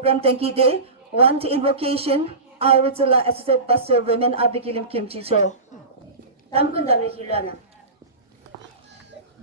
program Tanki Day. One to invocation, Arizala Associate Pastor Women Abigail Kim Chicho. 담근담을 길러나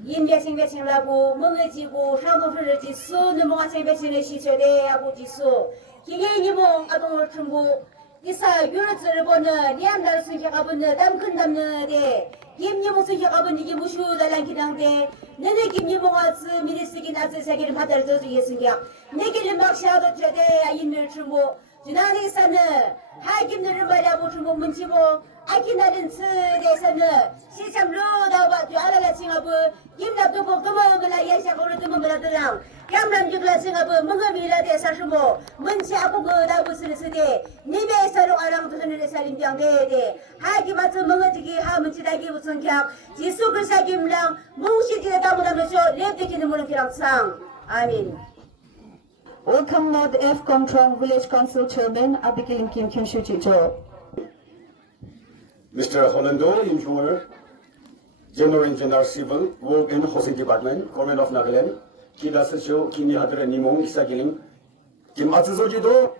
인배싱배싱라고 멍해지고 상동설을 지수 넘어가 생배싱을 시절에 아버지수 기계니몽 아동을 틈고 이사 유럽을 보는 리안다를 순혀가 보는 담근담는데 김니몽 순혀가 보는 이게 무슈달란 기당대 너네 김니몽아스 미리스기 나스 세계를 받아를 저주겠으냐 내게를 막시하도 저대 인을 틈고 지난해 사는 하김들을 말하고 틈고 문치고 아기나는 스데서는 시참로 나와 알아라 싱아부 김납도 복도먹을라 예샤고를 뜨먹으라더랑 양남주글라 싱아부 멍어미라 대사스모 문치하고 그 나부스를 쓰되 니베서로 아랑두선을 살림병대대 하기마트 멍어지기 하문치다기 우선격 지수글 사김랑 뭉시지에 다무라면서 랩대기는 무능기랑상 아민. Welcome now the F Comtrong Village Council Chairman Abigail Kim Shu Chicho. Mr. Hollando, Engineer, General Engineer Civil, Work and Housing Department, Government of Nagaland, Kida Sesio, Kini Hadra Nimong, Isagiling, Kim Atsuzojido,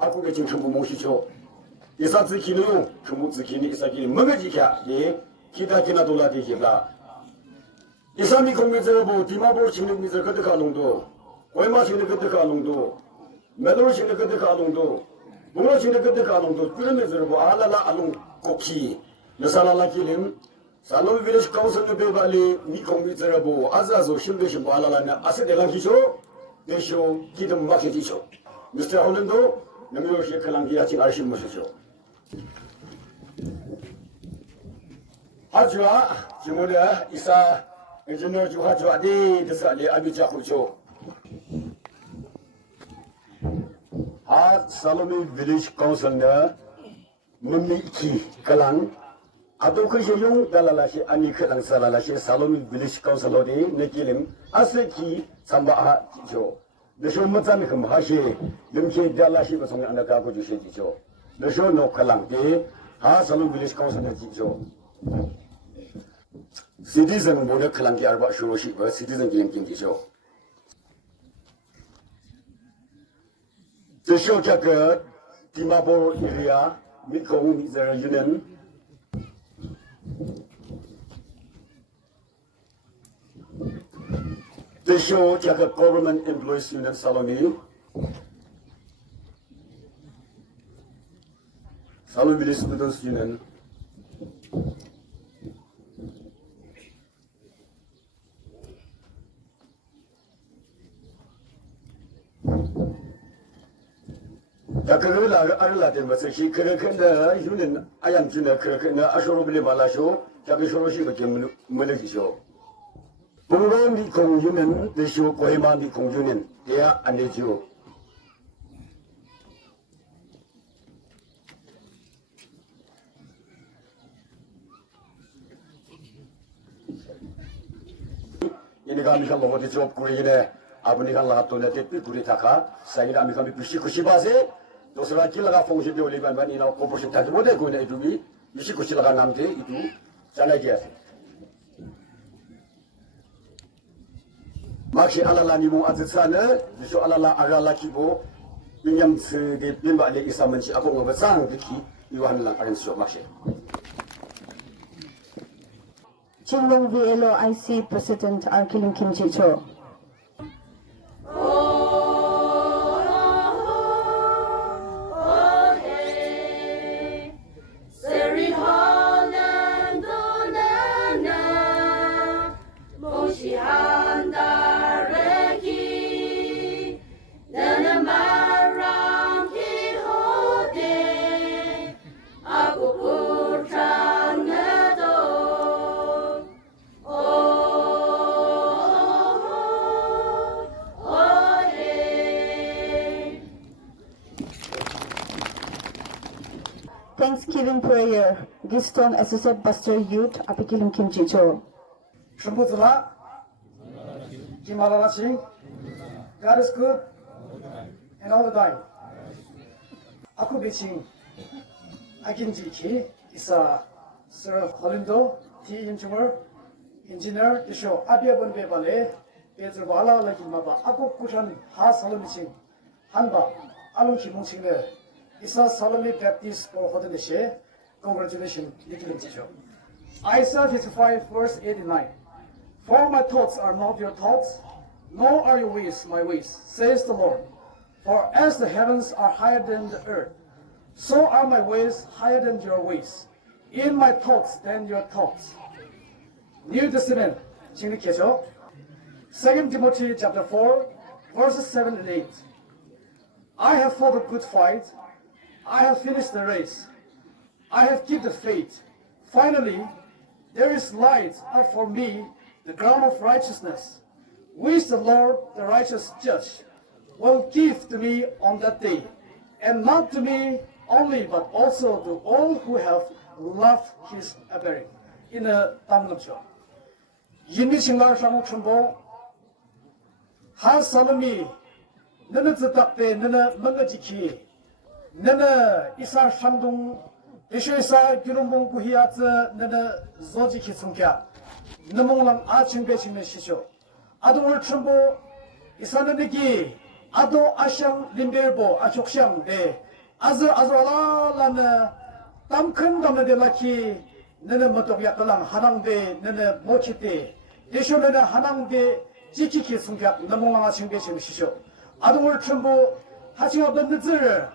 Akuga Chimbu Moshicho, Isatsu Kinu, Kumuzukini, Isagiling, Mangajika, Ye, Kida Kinadola de Hibla. Isami Kongmizerabo, Timabo Chinimizer Katakalungdo, Wema Chinakatalungdo, Melor Chinakatalungdo, Mura Chinakatalungdo, Piramizerabo, Alala Alung. Koki, Nasalala Kilim, Salon Village Council of Bevali, Nikong Miserabo, Azazo, Shimbish, Balana, Asedela Hisho, they show Kidam Market Hisho. Mr. Hollando, Namioshi Kalangiati Arshim Mosho. Hajua, Jimoda, Isa, Engineer Juhajua, the Sali Abijakucho. Salome Village Council. Mumiki Kalang, Adokajung, Dalalashi, Ani Kalang Salalashi, Salome Village Council of the Nikilim, Aseki, Samba Ticho. The show Mazamikam Hashi, Limki Dalashi was on the Anakago Ticho. The show no Kalang Day, Salome Village Council of Ticho. Citizen Moda Kalangi Arba Shuroshi, Citizen Gilling Ticho. The show Chaka, Timabo area. Mikong is a union. The show Jaka Government Employees Union Salome. Salome Students Union. Yakarula Arlatin was a she Kirakanda Union. I am Juna Kirakanda Ashorobili Balasho, Yakishoroshi became Melody Show. Bungan the Kong Union, the show Kohiman the Kong Union, there and the Jew. In the Gamika of the job, Korea, Abunika Latona, Kuritaka, Saida Mikami Kushibase. Those are Kilaga function to live and in our corporation. What they're going to be, Mishikushila Namde, itu, Sanagia. Maxi Alalanimu at the Sana, the show Alala Arala Kibo, William the Bimba de Isamanchi Apo of a Sang, the key, you are not and so much. Chinglong VLO IC President Arkilim Kim Chicho. Thanksgiving prayer. Giston Associate Pastor Youth Abigail Kim Chicho. Shumbutula, Kimala Singh, God is good and all the time. Aku Biching, Akin Jiki is a Sir Holindo, T. Engineer, the show Abia Bonbe Bale, Pedro Bala, like Maba, Aku Kushan, Ha Salomicing, 한바 알론 기몽칭네 이사 살로미 베프티스 볼 호드네시 congratulations 니킬린지죠. Isaiah 55 verse 89. For my thoughts are not your thoughts, nor are your ways my ways, says the Lord. For as the heavens are higher than the earth, so are my ways higher than your ways, in my thoughts than your thoughts. New Testament, 진리케죠. 2 Timothy chapter 4, verses 7 and 8. I have fought a good fight. I have finished the race. I have kept the faith. Finally, there is light up for me, the ground of righteousness, which the Lord, the righteous judge, will give to me on that day, and not to me only, but also to all who have loved his appearing. 이는 담금죠. 인미신갈 상춘보 한 사람이 너는 뜻답대 너는 뭔가지키 너는 이사 상동 이슈이사 기름봉 구히야즈 너는 조지키 성격 너몽랑 아칭배칭는 시쇼 아동을 춘보 이사는기 아도 아샹 림벨보 아족샹 아즈알라라는 땀큰 담내데라키 너는 뭐또약걸랑 하낭데 너는 모치데 예쇼는 하낭데 지키키 성격 너몽랑 아칭배칭는 시쇼 아동을 춘보 하칭아 번드들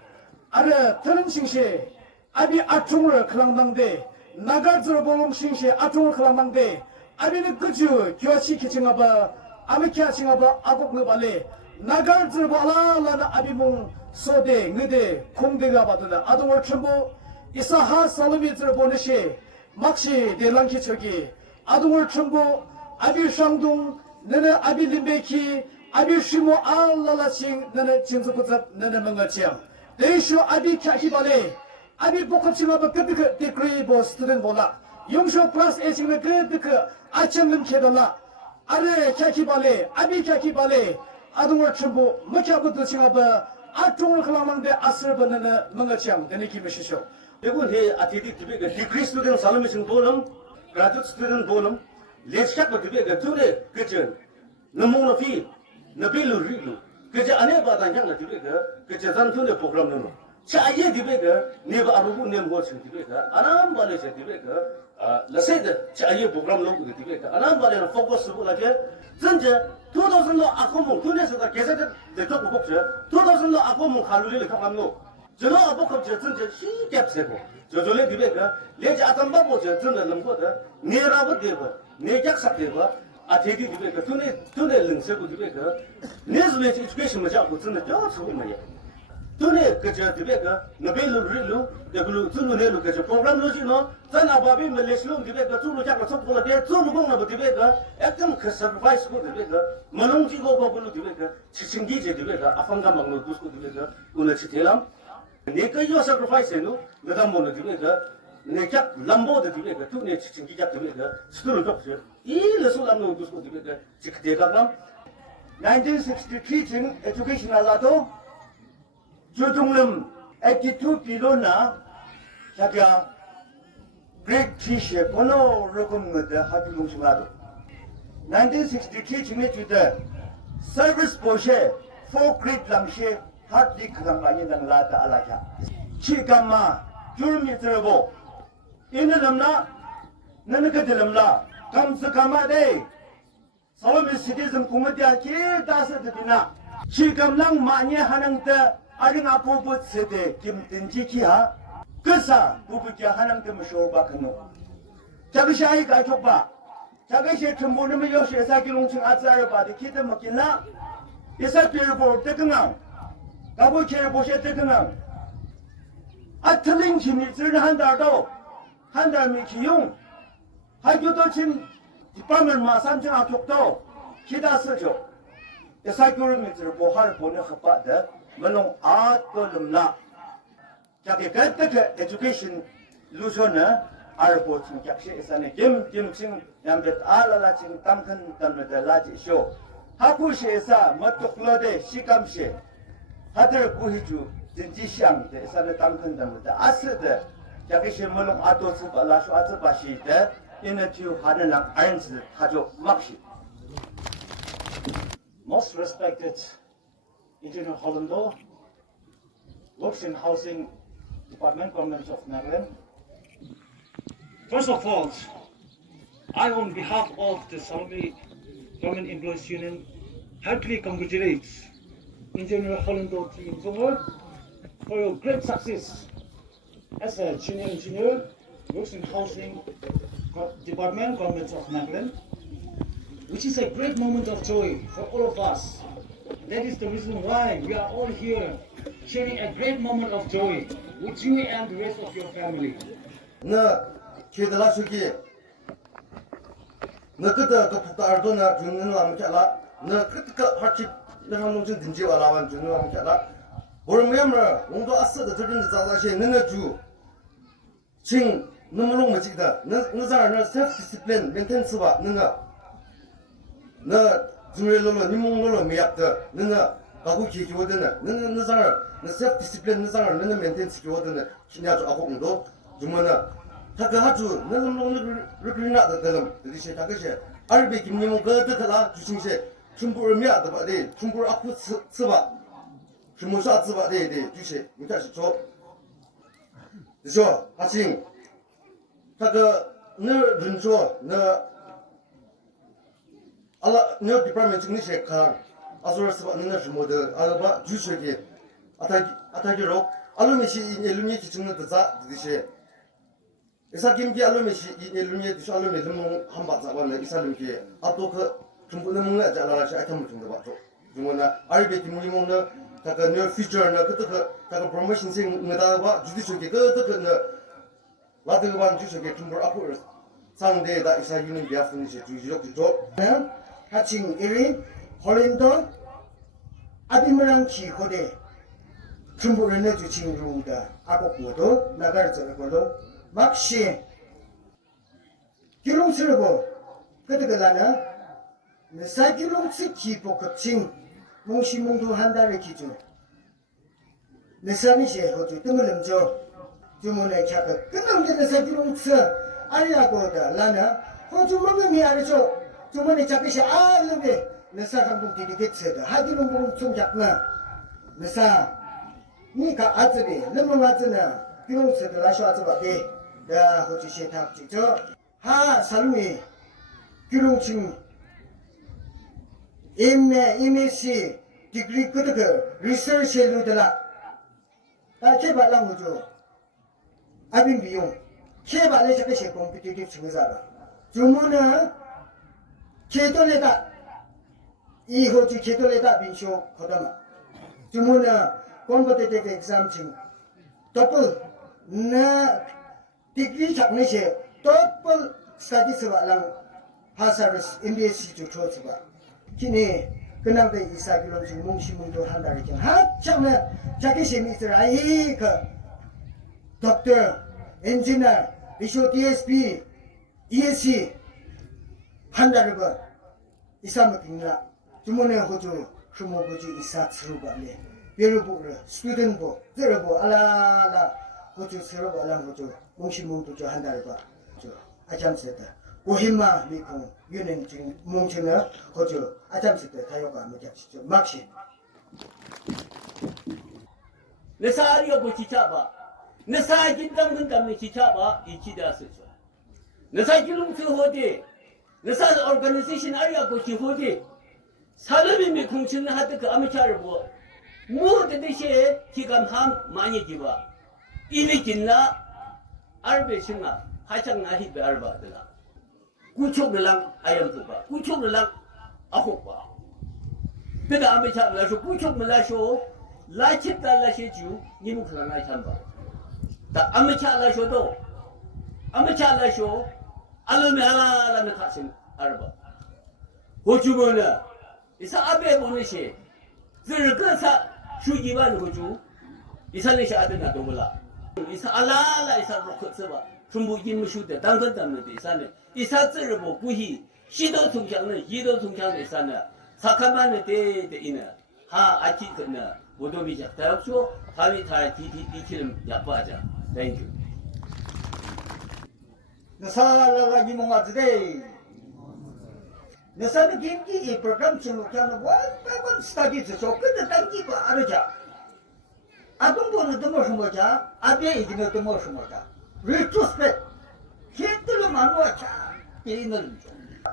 아래 드는 싱시 아비 아퉁을 클랑당데 나가즈로 볼롱 싱시 아퉁을 클랑당데 아비는 그주 교치 키칭아바 아메키아 칭아바 아곡느 발레 나가즈로 볼라라나 아비몽 소데 느데 공대가 받으나 아동을 춘보 이사하 살로미즈를 보내시 막시 대랑키 저기 아동을 춘보 아비 샹동 너는 아비 림베키 아비 쉬모 알라라칭 너는 진수부터 너는 뭔가지양 대쇼 아비 캬히발레 아비 복합칭하고 그때그 디그리 보 스튜던트 볼라 용쇼 플러스 에칭은 그때그 아청름 캐달라 아래 캬히발레 아비 캬히발레 아동을 춘부 먹혀부터 칭하고 아통을 클라망데 아스르버는 뭔가지양 되는 기분이시죠. Dekun he atidi tibe ke degree student salamising bonum, graduate student bonum, lechak ko tibe ke tune kechen, namung na fi, na bilu rilu, keche ane badan yang na tibe ke keche zan tune program nono. Cha aye tibe ke neba arubu nem go ching tibe ke anam bale che tibe ke lased cha aye program lo ke tibe ke anam bale na focus bu la ke zanje 2000 lo akomung tune se da kese de to ko che 2000 lo akomung khaluli le kham no. 저는 아버지 전체 시캡세고 저절에 비베가 내지 아담바 보죠 전에 넘고다 내라고 되고 내작삭 되고 아테디 비베가 돈에 능세고 비베가 내즈메 에듀케이션 맞고 전에 저 소리만이야 돈에 그저 비베가 노벨을 릴로 데글로 tunne로 그저 프로그램 로지노 자나 바비 말레시로 비베가 투로 작가 속도라 대 투로 공나 비베가 약간 그 서바이스고 비베가 만웅지고 고고로 비베가 치칭기제 비베가 아fan가 막노 두스고 비베가 오늘 치텔람 내가 요 sacrifice נו 내가 뭐는 되니까 내가 람보도 되니까 또 내 친구가 되니까 스토를 줬어 이 레솔람노 두스고 되니까 직대가람 1963 층 educational 라도 조종름 attitude 비로나 자가 great teacher 번호 로금 것들 하기 공심라도 1963 층에 주다 service 보셔 for great 람시 hati kang lain dan lata alaka. Cikama jurmi terbo. Ini lemla, nana kete lemla. Kam sekama deh. Salami citizen kumatia kita sedina. Cikam lang maknya hanang te aring apa buat sede kim tenji kia. Kesa bubu kia hanang te masyur bakano. Jaga syai kacok ba. Jaga syai kembun nama yos esa kilongcing acara pada kita makin la. Esa pirbo tekengang. 가보케 보셨다그냥 아틀린 김일을 한 달도 한 달미 기용 학교도 지금 뒷방을 마삼정 학교도 기다 쓰죠 사교를 밑으로 보할 보내 합바다 물론 아또름라 자기 그때 에듀케이션 루션은 알고 좀 jak시 이산에 김김칭 양벳 알라라 지금 땀큰 땀을 라지쇼 학부시에서 멋독러대 시감시 하들 구히주 진지시앙데 산에 땅큰다무다 아스데 자기시 물론 아도스 발라쇼 아츠바시데 이네티우 하는랑 아인스 하죠 막시 Most respected Engineer Hollando works in housing department, government of Nagaland. First of all, I, on behalf of the Salome Government Employees Union, heartily congratulate Engineer Holland Team for your great success as a junior engineer, works in housing department, government of Nagaland, which is a great moment of joy for all of us. That is the reason why we are all here sharing a great moment of joy with you and the rest of your family. 나 키들라 수기 나 그때 그 북다르도나 주는 남자라 나 그때 하치 나 한번 좀 든지 와라만 주는 남자라 모르면 뭔가 아스도 들리는 자다시 너네 주칭 너무 멋지다 너 자는 셀프 디시플린 멘텐스 봐 너가 나 주물로로 니몽로로 미약다 너가 가고 기기거든 너는 자는 너 셀프 디시플린 너 자는 너는 멘텐스 기거든 신야주 아고도 주문나 타그 하주 너는 루크리나다 되는 드리시 타그시 알베 김님은 그들라 주신시 충분을 미야다 바데 충분을 아프 쓰바 주문사 쓰바 데데 주시 인가시 줘 그죠 하신 타그 너 른조 너 알라 너 디파트먼트 증리시 칸 아소르 쓰바 너는 주모드 알바 주시기 아타기로 알루미시 일루미 기준을 듣자 드리시 이사 김기 알루미시 일루미 디시 알루미 좀 한바 잡았네 이사루미 아또 중국의 문화 잘라라시 아이템을 좀 봐줘 중국나 알베 김리몬의 다그 너 피처나 그때 다그 프로모션 생 응다와 주디쇼게 그때 라드반 주쇼게 중국 앞으로 상대다 이사 유는 비아프니시 주지력 주죠 하칭 1위 홀랜더 아비무랑 기호대 중국을 내주친 루다 아곡고도 나갈 저거도 막시 기롱스르고 그때가라나 사기롱스 기복급칭 몽시몽도 한 달의 기준 내사미시 호주 등을 넘죠 주문에 차가 끝넘기는 사기롱스 아니라고다 라나 호주 먹음이 알죠 주문에 차가시 알르베 내사 강동 디리게츠다 하기롱 좀 잡나 내사 니가 아즈비 넘어맞으나 기롱스도 라쇼 아즈바데 야 호주 시탁 직접 하 살미 기롱칭 MSc degree 그득 research 루들라 개발랑 거죠 아빈 비용 개발에 저것이 컴피티티브 증자다 주문은 개돌에다 이 호주 개돌에다 민쇼 거다마 주문은 컴피티티브 exam층 더블 나 디그리 작내시 더블 스타디스와랑 하사르스 MBSc 주 초츠바 키니 그날에 이사기론 지금 몽시문도 한다리 좀 하참에 자기 재미있어라 아이 그 덕터 엔지니어 비쇼 DSP ESC 한다리 그 이사무 빙라 주문에 호주 주모부지 이사 치루가네 베르보르 스튜던보 들어보 알라라 호주 새로보 알라 호주 몽시문도 저 한다리 그저 아잠세다 고히마 미콩 유는 지금 몽치는 호주 아잠스 때 다요가 무작시죠 막시 내사리가 뭐 지차봐 내사 긴담근 담네 지차봐 이치다스죠 내사 기름스 호디 내사 오르가니제이션 아리아 고치 호디 사람이 미콩치는 하드 그 아미차를 뭐 뭐든지 기감 함 많이 기봐 이리 긴나 알베신나 하창 나히 베알바들라 구촉을랑 아염도바 구촉을랑 아홉바 그다 아메 참라쇼 구촉을라쇼 라치달라시주 니무 그러나 참바 다 아메 참라쇼도 아메 참라쇼 알르메 알라라메 카신 알바 호주모나 이사 아베 보내시 들거사 슈기반 호주 이살레시 아드나 도블라 이사 알라라 이사 로크스바 전부 임무슈데 당근담는데 이사네 이사츠를 뭐 구히 시도 통장은 이도 통장에 이사네 사카만의 데데 이네 하 아치 그나 모도비자 다역쇼 다위 다 디디디키는 야빠자 땡큐 나사라가 이몽아즈데 나사는 김기 이 프로그램 중국하는 원 스터디즈 저 근데 당기고 알아자 아동도 거는 또 무슨 거자? 앞에 이기는 또 무슨 거자? retrospect. 히틀로 만나자. 이는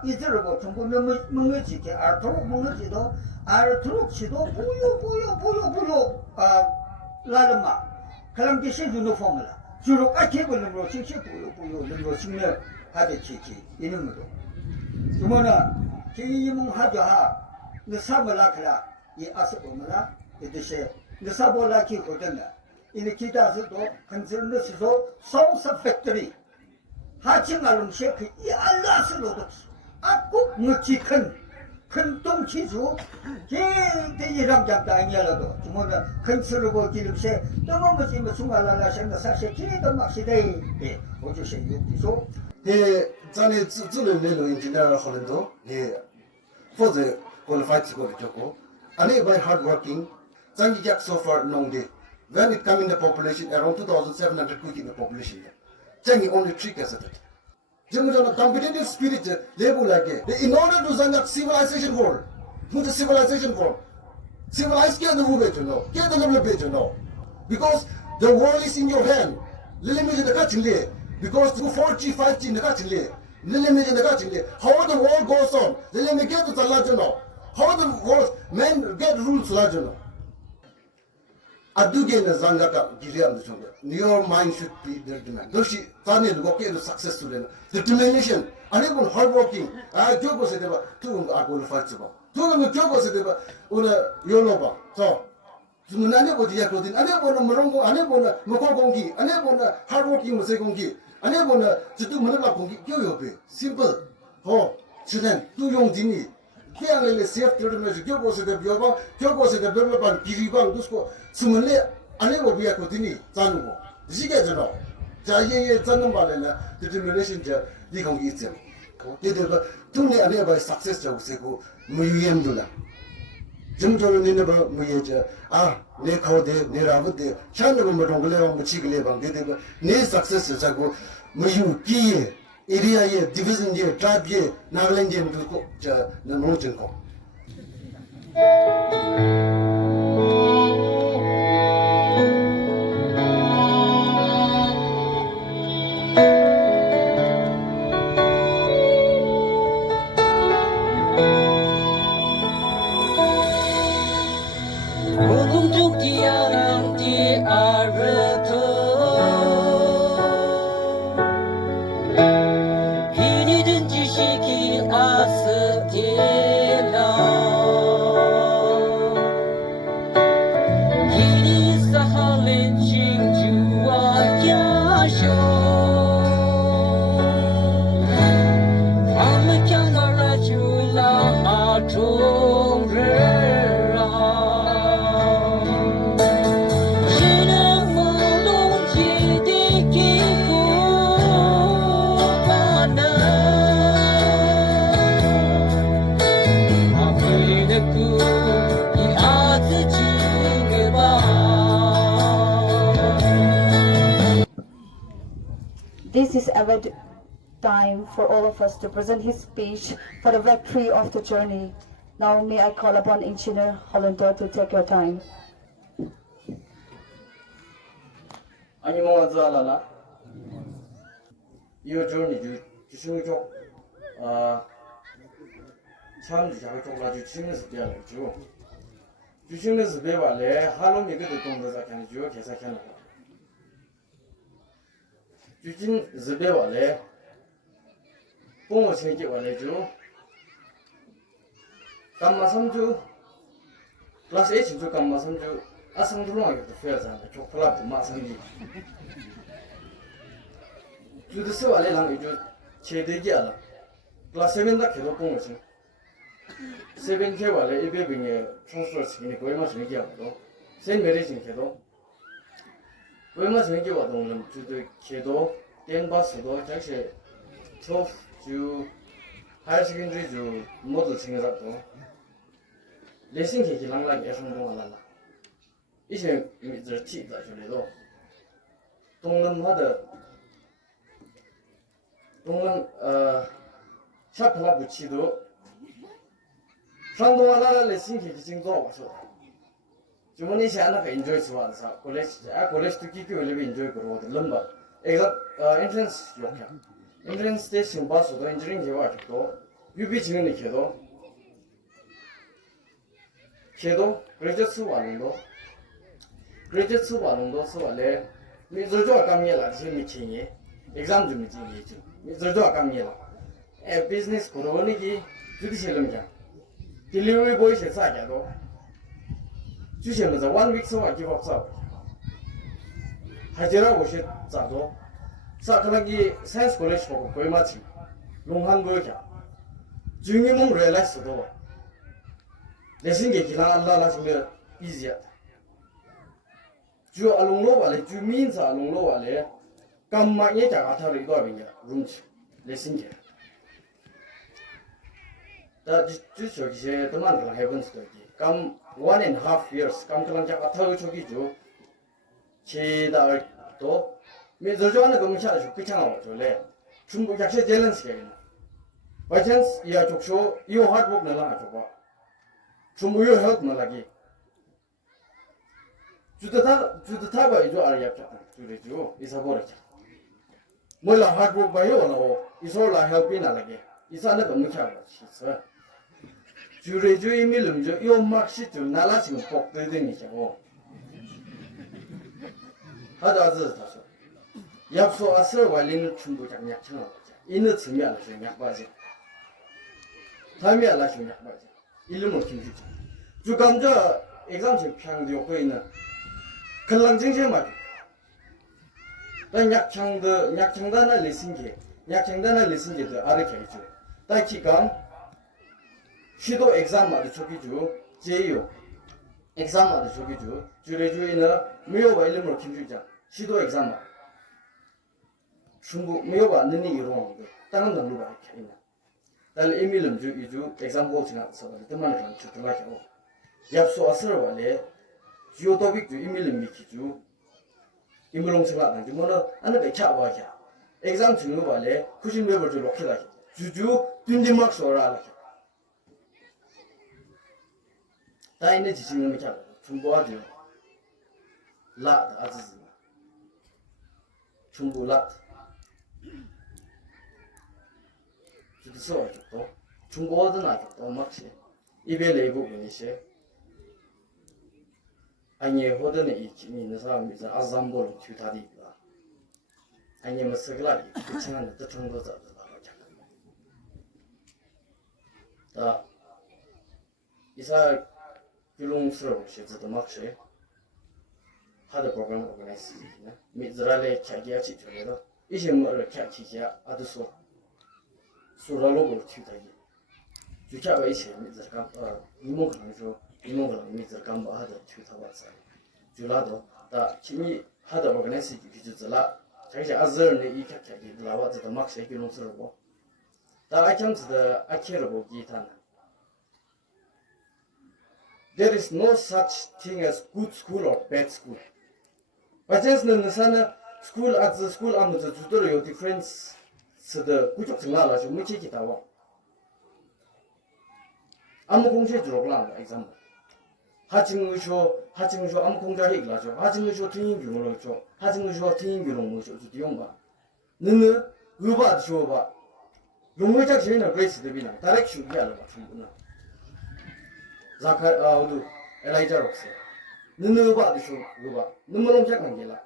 이들을 뭐 정부 먹을지게 알도록 먹을지도 알도록 지도 보여 라르마. 그럼 게 신주노 포뮬라. 주로 아케고는 뭐 신시 보여 뭐 신명 하게 치치 이는 거도. 그러면은 기임은 하자. 너 사물라크라 이 아스보물라 이듯이 너 사볼라키 호든다. 이는 기타서도 컨설너스도 소스 팩토리. 하층 알롱 셰크 이 알라스로도 아꼭 멋지 큰 똥치주 대이랑 잡다 아니라도 주모는 컨설러버 기름세 너무 멋지 뭐 중알라라 생각 사실 기도 막 시대에 오주시 육기소 예, 전에 주는 내로 인지나 홀랜도 예, for the qualified to go to Joko. And by hard working, Zangi Jack so far long day. When it come in the population, around 2,700 quick in the population. Zangi only 3 cases of it. Jimmy competitive spirit label like it. In order to send up civilization world, who the civilization world? Civilized get the movement to know, get the level page to know. Because the world is in your hand. Limit the catching lay. Because to 4G, 5G in the catching lay. Limit in the catching lay. How the world goes on, the limit get to the larger know. How the world men get rules larger know. Aduge na zangaka giriam the your mind should be their demand. Though she Tanya to get to success to them. Determination, unable hard working. I joke was it about 2 are going to fight about. 2 of the joke was it about Yoloba. So, Nane was the Yakotin, unable to Morongo, unable to Mokongi, unable to hard working was a congi, unable to do Manila Kongi, Yoyope. Simple. Oh, children, 2 young Dini. Kiang safe to the measure, Yoko the Yoba, Yoko the Berlaban, Kiribang, Dusko, Sumale, unable to be a Cotini, Zanugo. Zigazano. Jaye Zanumbalena, determination, Ligong eats him. Tune a nearby success of Sego, Muyendula. Jumjo never Muyaja, Neko de Niravute, China Mongolero, Muchiglevan, did ne successes ago, Muyu, Kie. Area ye, division ye, tribe ye, Nagalandian to the Mojanko. This is a time for all of us to present his speech for the victory of the journey. Now may I call upon Engineer Hollander to take your time. 아니 뭐 자라라 이 journey 주승족 참지 자고 쪽라지 치면서 되어야죠. 주승에서 배워래 하루 미그도 동자자 그냥 주 계산하는 거. 주진 즈배워래 뽕어 체계 원래죠. 감마 3주 클래스 A 진주 감마 3주 아성들로하게 fe어잖아. 초콜릿 마성이 주드스 원래랑 이주 제대기야. 클래스 7다 계속 뽕어지. 7개 원래 이베빙에 총수를 시키니 거의 맞으면 얘기하고 센 메리징 계도 거의 맞으면 얘기하고 주도 계도 땡바스도 jak시 12주 하이스킨드리 주 모두 챙겨잡고 레싱 계기 랑랑이 성공하나 이제 이제 티다 저래도 동남마다 동남 샤프라 부치도 상동하나 레싱 계기 증도 와서 주머니 시안나가 인조이 수완사 콜레지 투기기 올리비 인조이 그러거든 럼바 에가 엔트런스 요캬 엔트런스 때 심바서도 엔지니어링 제와도 유비 지능이 걔도 그레저스 완도 수완래 미저조 아까미라 지 미팅이 exam 좀 미팅이 지 미저조 아까미라 에 비즈니스 코로니기 주디실름자 딜리버리 보이 셰사야도 주시면서 1 week 서와 give up 사 하지라고 시 자도 사카나기 사이언스 콜레지 보고 거의 마치 롱한 거야 중요한 realize도 레슨게 기랑 알라라 주면 easier 주 알롱로 발에 주 민사 알롱로 발에 감마에 자가타를 이거 하면 룸치 레슨게 다 주저기세 도만을 해본스도 감 1.5 years 감 그런 자가타를 저기죠 제다도 메저조하는 검샤를 그창하고 저래 중국 약세 밸런스가 있나 바이찬스 이야 족쇼 이오 하드워크 나랑 줘봐 중국요 헬트 나라기 주드타가 이조 알야자 주레주 이사보르자 몰라 하드워크 바이오라고 이소라 헬피 나라게 이사는 검샤가 시서 주레주 이밀름죠 요 막시 좀 나라지는 복되더니죠 하다즈 다서 약소 아서 관리는 충분히 약청을 하자 이는 측면을 좀 약바지 다음에 알아주면 약바지 일름을 김주지 주감자 exam 평도 고 있는 근랑증제 말이 단 약청단의 리슨게도 알게 해줘 다치감 시도 exam 말이 저기죠 제요 exam 말이 저기죠 주레주에는 미오바 일름을 김주자 시도 exam 말 중국 미오바 안는 이유로 다른 놈으로 이렇게 있나 달 이밀름 주 이주 example 지나서 뜻만 그런 주들라고 약소 아스를 원래 지오토빅 주 이밀름 미키주 이물롱스가 안 되면은 안에 배차 와야 exam 중요 원래 90레벨 주 로키다 주주 딘디막 소라라 다 있는 지식을 미켜 중보하죠 라 아즈즈 중보 라 주드서 또 중보하든 아겠다 막시 입에 레이브 보니시 아니 호드네 이 kimi 있는 사람이 이제 아잠볼 튜다디가 아니 뭐 서글라기 그치만 또 정도자 다 이사 귤롱스러워 시즈도 막시 하드 프로그램 오르가나이즈나 미즈랄레 차기야 지초레도 이제 뭐를 캐치지야 아두소 수라로고 튀다기 주차가 이제 미즈감 이모랑 미즈감 바하다 튀다왔어 줄라도 다 kimi 하드 오르가나이즈 기주즈라 자기 아즈르네 이 캐치기 라와즈도 막시 귤롱스러워 다 아이템즈도 아키르고 기타나 There is no such thing as good school or bad school. But just the school as the school and the tutorial difference so the good of the so much it out. 아무 공시에 들어오라 example. 하징의쇼 아무 공자에 이라죠. 하징의쇼 등인 규모로죠. 하징의쇼 등인 규모로죠. 뒤용바. 너는 의바 쇼바. 용의자 제는 그레이스 데비나 다렉 슈기야로 충분나. 자카 아우두 엘라이자 록스 너는 의바 쇼 의바 너는 잠깐 게라.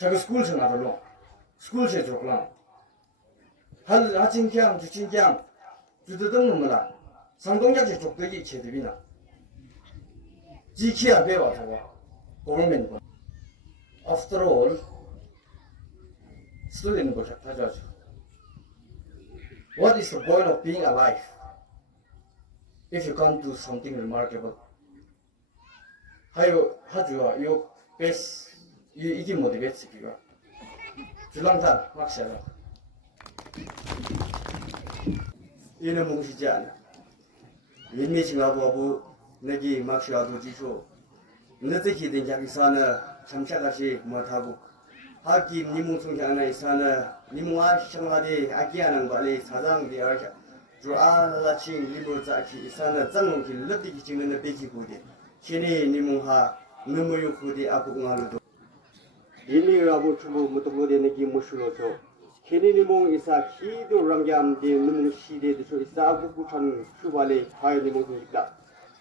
자그 스쿨 전화로 스쿨 제 들어오라. 하징경 주진경 주드등 뭐라. 상동자지 족되기 제대비나 지키야 배워 저거 government after all student 거 잡아줘 what is the point of being alive if you can't do something remarkable 하주야 요 베스 이게 모티베이트 기가 줄랑탄 확실하다 이는 뭉치지 않아 인미싱하고 내기 막시아도 지쇼 너희들이 된 장사는 참차다시 못하고 하기 니몽송향나 이사는 니몽아 시청하디 아기하는 거리 사장디 어샤 주아라치 리모자치 이사는 정롱기 르디기 찍는 베기고디 kini nimungha numuyu khudi aku ngaludo ini rabu chubu mutungode negi mushulocho kini nimung isa kido rangyam de numung shide de so isa abu kuchan shubale hai nimung dikda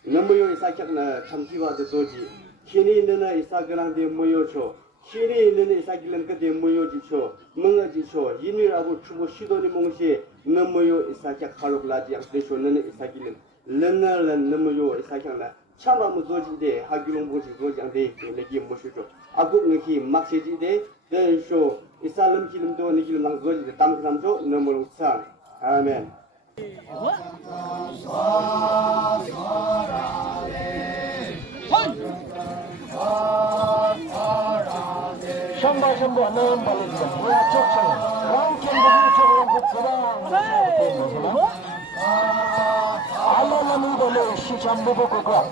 numuyu isa kyakna chamkiwa de doji kini nena isa galang de muyocho kini nena isa gilam ka de muyoji cho mungaji cho ini rabu chubu shido nimung shi numuyu isa kyak khalok laji yang de so nena isa gilam lena len numuyu isa kyakna chama muzoji hagilong boji zoji ande negi mushujo agu ngi makseji de den sho isalam kilimdo negi lang zoji de tam namjo nomol utsan amen 샴바 샴바 남 발리자 뭐야 촉창 랑켄도 촉으로 붙어라 알라라는 거는 시장 보고 그거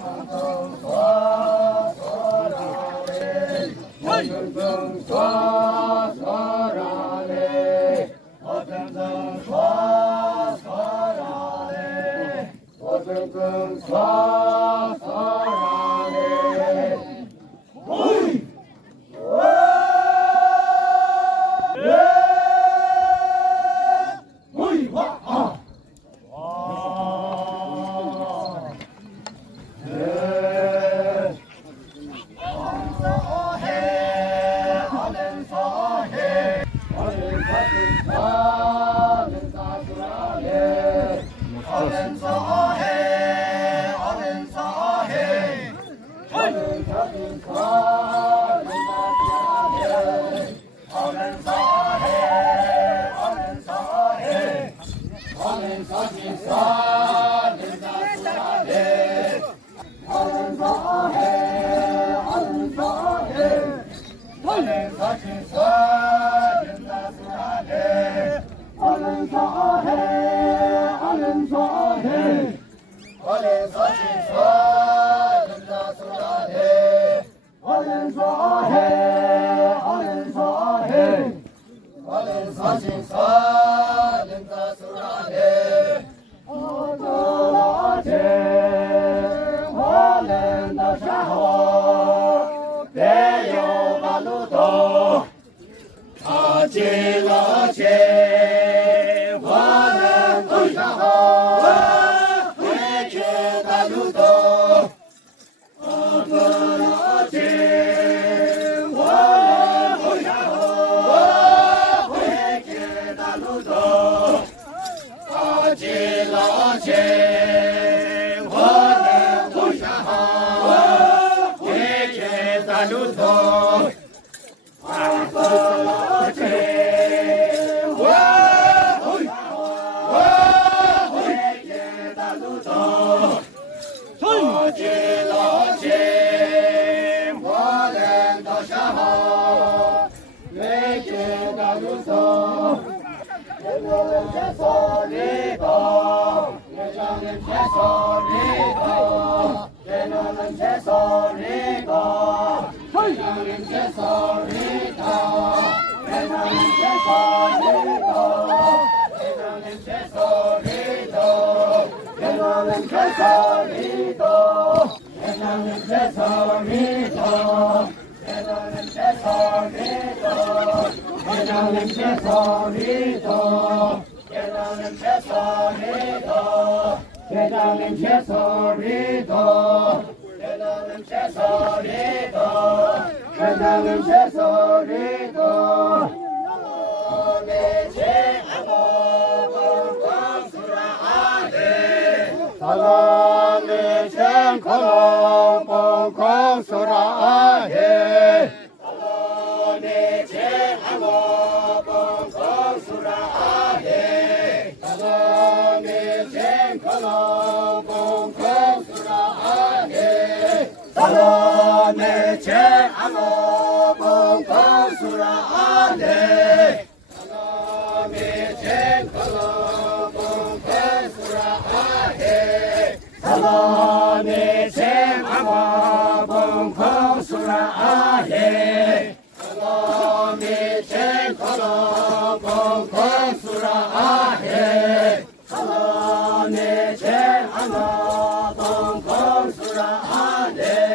네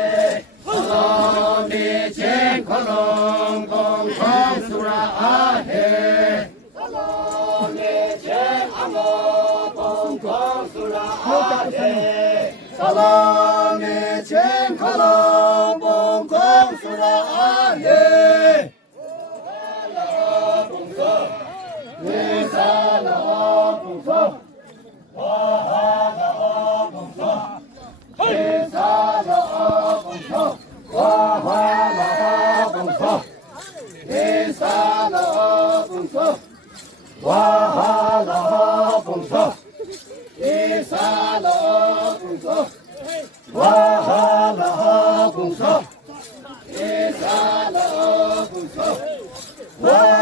마음의 쟁커나 봉공수라 아예 예사나 봉사 와하나 봉사 예사나 봉사 와하나 봉사 예사나 봉사 와하나 봉사 예사나 봉사 와하나 봉사 예사나 봉사 와